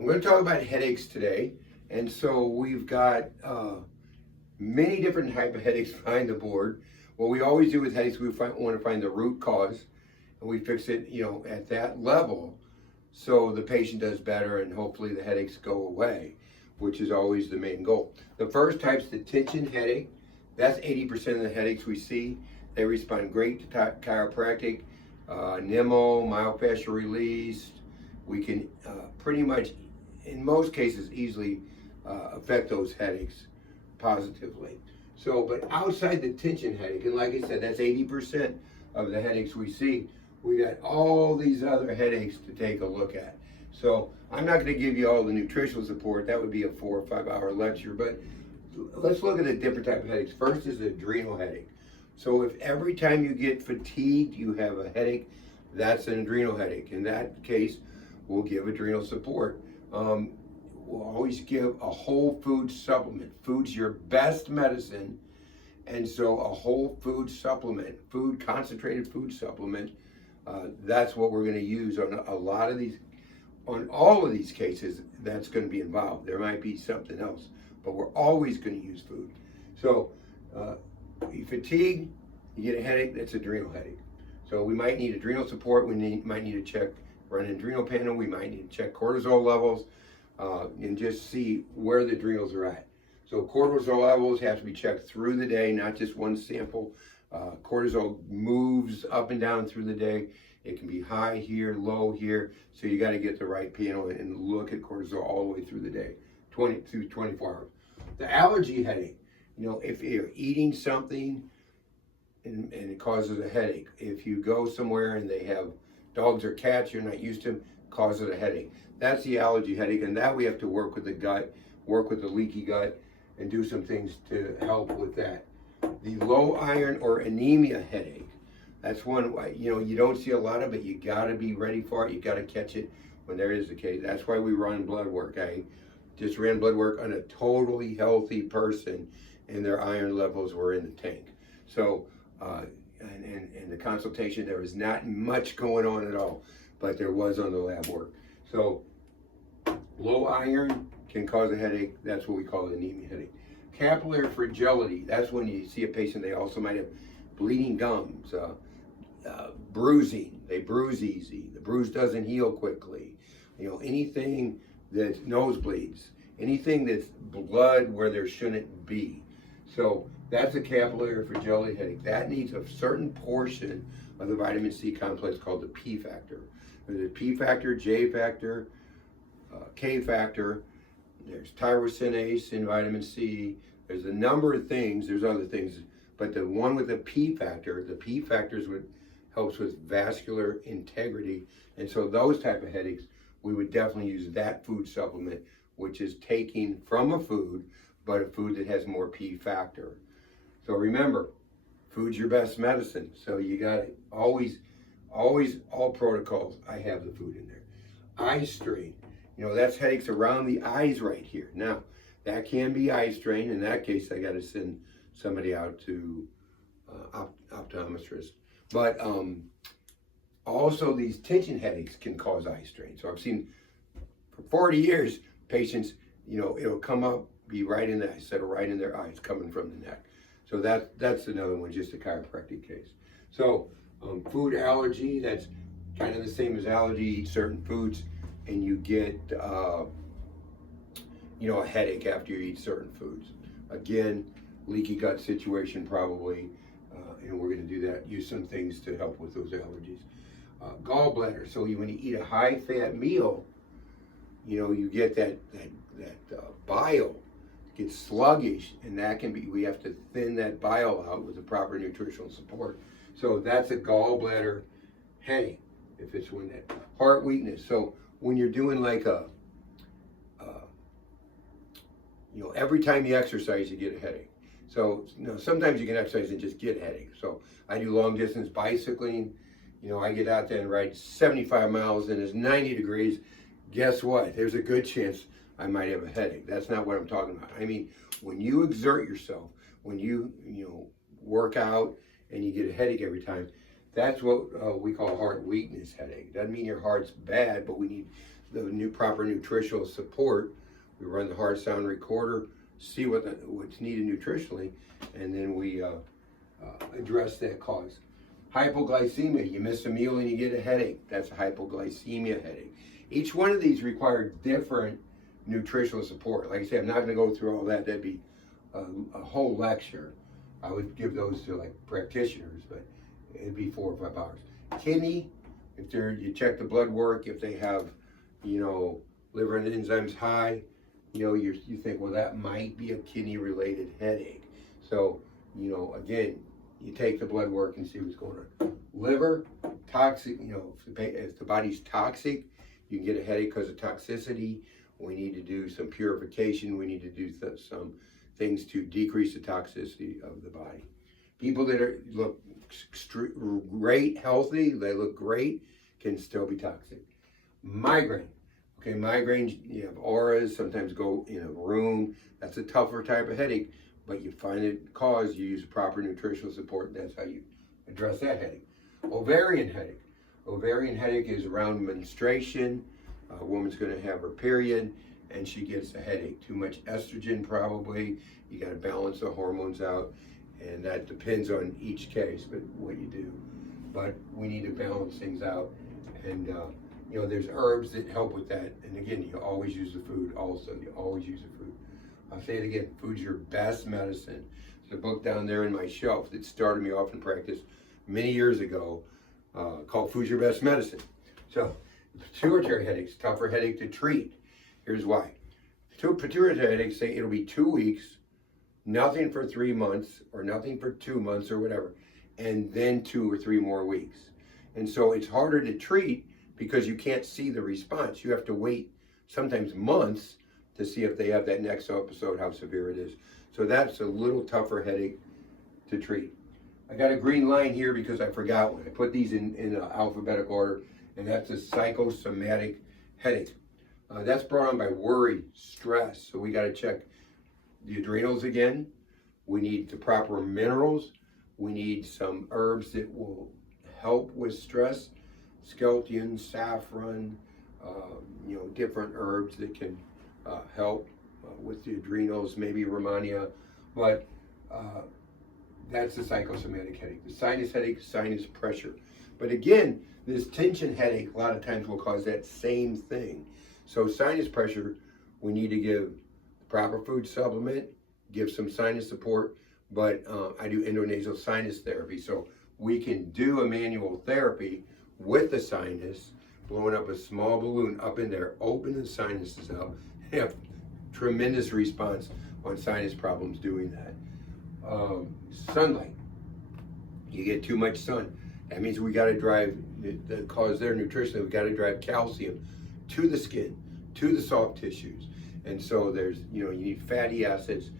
I'm going to talk about headaches today. And so we've got many different type of headaches behind the board. What we always do with headaches, we want to find the root cause, and we fix it, at that level, so the patient does better and hopefully the headaches go away, which is always the main goal. The first type's the tension headache. That's 80% of the headaches we see. They respond great to chiropractic, NEMO, myofascial release. We can pretty much, in most cases, easily affect those headaches positively. So, but outside the tension headache, and like I said, that's 80% of the headaches we see, we got all these other headaches to take a look at. So I'm not going to give you all the nutritional support. That would be a 4 or 5 hour lecture, but let's look at the different type of headaches. First is the adrenal headache. So if every time you get fatigued, you have a headache, that's an adrenal headache. In that case, we'll give adrenal support. We'll always give a whole food supplement. Food's your best medicine, and so a whole food supplement, concentrated food supplement, that's what we're going to use on a lot of these, on all of these cases. That's going to be involved. There might be something else, but we're always going to use food. So you fatigue, you get a headache, that's adrenal headache. So we might need adrenal support. Might need to check, run an adrenal panel. We might need to check cortisol levels and just see where the adrenals are at. So cortisol levels have to be checked through the day, not just one sample. Cortisol moves up and down through the day. It can be high here, low here. So you got to get the right panel and look at cortisol all the way through the day, 24 hours. The allergy headache, if you're eating something and it causes a headache. If you go somewhere and they have dogs or cats you're not used to, causes a headache. That's the allergy headache, and that we have to work with the gut, work with the leaky gut, and do some things to help with that. The low iron or anemia headache, that's one, you don't see a lot of it. You got to be ready for it. You got to catch it when there is the case. That's why we run blood work. I just ran blood work on a totally healthy person, and their iron levels were in the tank. So, and the consultation, there was not much going on at all, but there was on the lab work. So, low iron can cause a headache. That's what we call an anemia headache. Capillary fragility, that's when you see a patient, they also might have bleeding gums, bruising, they bruise easy, the bruise doesn't heal quickly, anything that's nosebleeds, anything that's blood where there shouldn't be. So that's a capillary fragility headache. That needs a certain portion of the vitamin C complex called the P factor. There's a P factor, J factor, K factor, there's tyrosinase in vitamin C, there's a number of things, there's other things, but the one with the P factor is what helps with vascular integrity, and so those type of headaches, we would definitely use that food supplement, which is taking from a food, but a food that has more P factor. So remember, food's your best medicine, so you gotta always, all protocols, I have the food in there. Eye strain, that's headaches around the eyes right here. Now, that can be eye strain. In that case, I got to send somebody out to optometrist. But also these tension headaches can cause eye strain. So I've seen for 40 years, patients, it'll come up, be right in that, settle right in their eyes, coming from the neck. So that's another one, just a chiropractic case. So food allergy, that's kind of the same as allergy, eat certain foods, and you get, a headache after you eat certain foods. Again, leaky gut situation probably, and we're going to do that, use some things to help with those allergies. Gallbladder, so when you eat a high-fat meal, you get that bile gets sluggish, and that can be, we have to thin that bile out with the proper nutritional support. So that's a gallbladder headache, if it's when that heart weakness. So when you're doing like every time you exercise, you get a headache. So, sometimes you can exercise and just get a headache. So I do long distance bicycling. I get out there and ride 75 miles and it's 90 degrees. Guess what? There's a good chance I might have a headache. That's not what I'm talking about. I mean, when you exert yourself, when you work out and you get a headache every time, that's what we call heart weakness headache. Doesn't mean your heart's bad, but we need the new proper nutritional support. We run the heart sound recorder, see what's needed nutritionally, and then we address that cause. Hypoglycemia, you miss a meal and you get a headache. That's a hypoglycemia headache. Each one of these require different nutritional support. Like I said, I'm not going to go through all that. That'd be a whole lecture. I would give those to like practitioners, but it'd be 4 or 5 hours. Kidney, if you check the blood work, if they have, liver and enzymes high, you think, well, that might be a kidney-related headache. So, again, you take the blood work and see what's going on. Liver, toxic, if the body's toxic, you can get a headache because of toxicity. We need to do some purification. We need to do some things to decrease the toxicity of the body. People that look great, healthy, they look great, can still be toxic. Migraine. Okay, migraines, you have auras, sometimes go in a room. That's a tougher type of headache, but you find it cause, you use proper nutritional support, that's how you address that headache. Ovarian headache. Ovarian headache is around menstruation. A woman's going to have her period and she gets a headache. Too much estrogen probably. You got to balance the hormones out, and that depends on each case, but what you do. But we need to balance things out, and there's herbs that help with that. And again, you always use the food also. You always use the food. I'll say it again, food's your best medicine. There's a book down there in my shelf that started me off in practice many years ago called Food's Your Best Medicine. So pituitary headaches, tougher headache to treat. Here's why. Pituitary headaches say it'll be 2 weeks, nothing for 3 months, or nothing for 2 months or whatever, and then 2 or 3 more weeks. And so it's harder to treat because you can't see the response. You have to wait sometimes months to see if they have that next episode, how severe it is. So that's a little tougher headache to treat. I got a green line here because I forgot one. I put these in alphabetical order, and that's a psychosomatic headache. That's brought on by worry, stress. So we got to check the adrenals again. We need the proper minerals. We need some herbs that will help with stress. Skelton, saffron, different herbs that can help with the adrenals, maybe Rehmannia. But that's the psychosomatic headache. The sinus headache, sinus pressure. But again, this tension headache a lot of times will cause that same thing. So sinus pressure, we need to give proper food supplement, give some sinus support, but I do endonasal sinus therapy. So we can do a manual therapy with the sinus, blowing up a small balloon up in there, open the sinuses up, and have tremendous response on sinus problems doing that. Sunlight. You get too much sun. That means we got to drive, that cause their nutrition, we got to drive calcium to the skin, to the soft tissues. And so there's, you need fatty acids,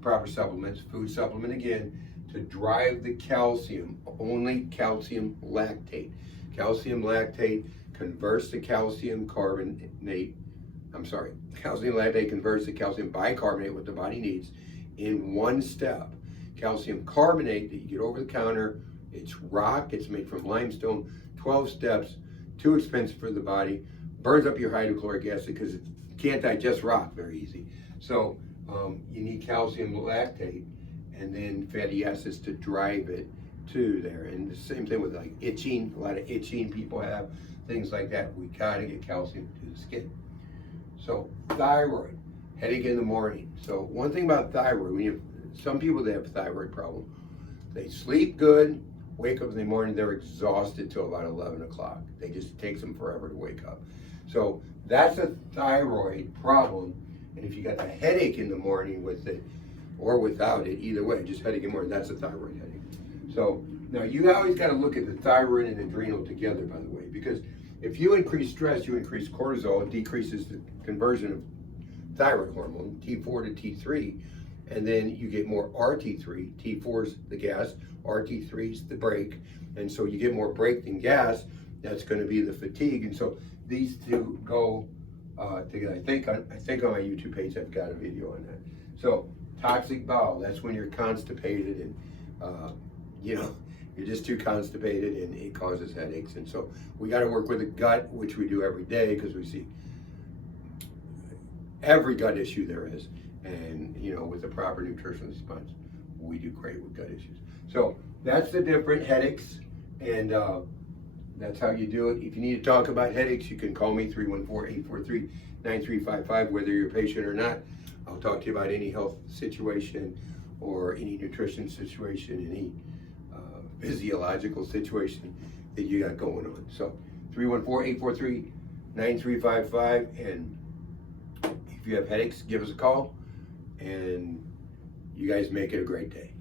proper supplements, food supplement again, to drive the calcium, only calcium lactate. Calcium lactate converts to calcium carbonate, calcium lactate converts to calcium bicarbonate, what the body needs, in one step. Calcium carbonate that you get over the counter, it's rock, it's made from limestone, 12 steps, too expensive for the body, burns up your hydrochloric acid because it can't digest rock very easy. So you need calcium lactate and then fatty acids to drive it to there. And the same thing with like itching, a lot of itching people have, things like that. We gotta get calcium to the skin. So thyroid, headache in the morning. So one thing about thyroid, when you have some people that have a thyroid problem, they sleep good, wake up in the morning, they're exhausted till about 11 o'clock. They just takes them forever to wake up. So that's a thyroid problem. And if you got a headache in the morning with it or without it, either way, just headache in the morning, that's a thyroid headache. So now you always got to look at the thyroid and adrenal together, by the way, because if you increase stress, you increase cortisol, it decreases the conversion of thyroid hormone, T4 to T3, and then you get more RT3. T4 is the gas, RT3 is the brake, and so you get more brake than gas. That's going to be the fatigue, and so these two go together. I think on my YouTube page I've got a video on that. So toxic bowel, that's when you're constipated and you're just too constipated and it causes headaches. And so we got to work with the gut, which we do every day because we see every gut issue there is. And, you know, with the proper nutritional response, we do great with gut issues. So that's the different headaches, and that's how you do it. If you need to talk about headaches, you can call me 314-843-9355, whether you're a patient or not. I'll talk to you about any health situation or any nutrition situation, any physiological situation that you got going on. So 314-843-9355, and if you have headaches, give us a call, and you guys make it a great day.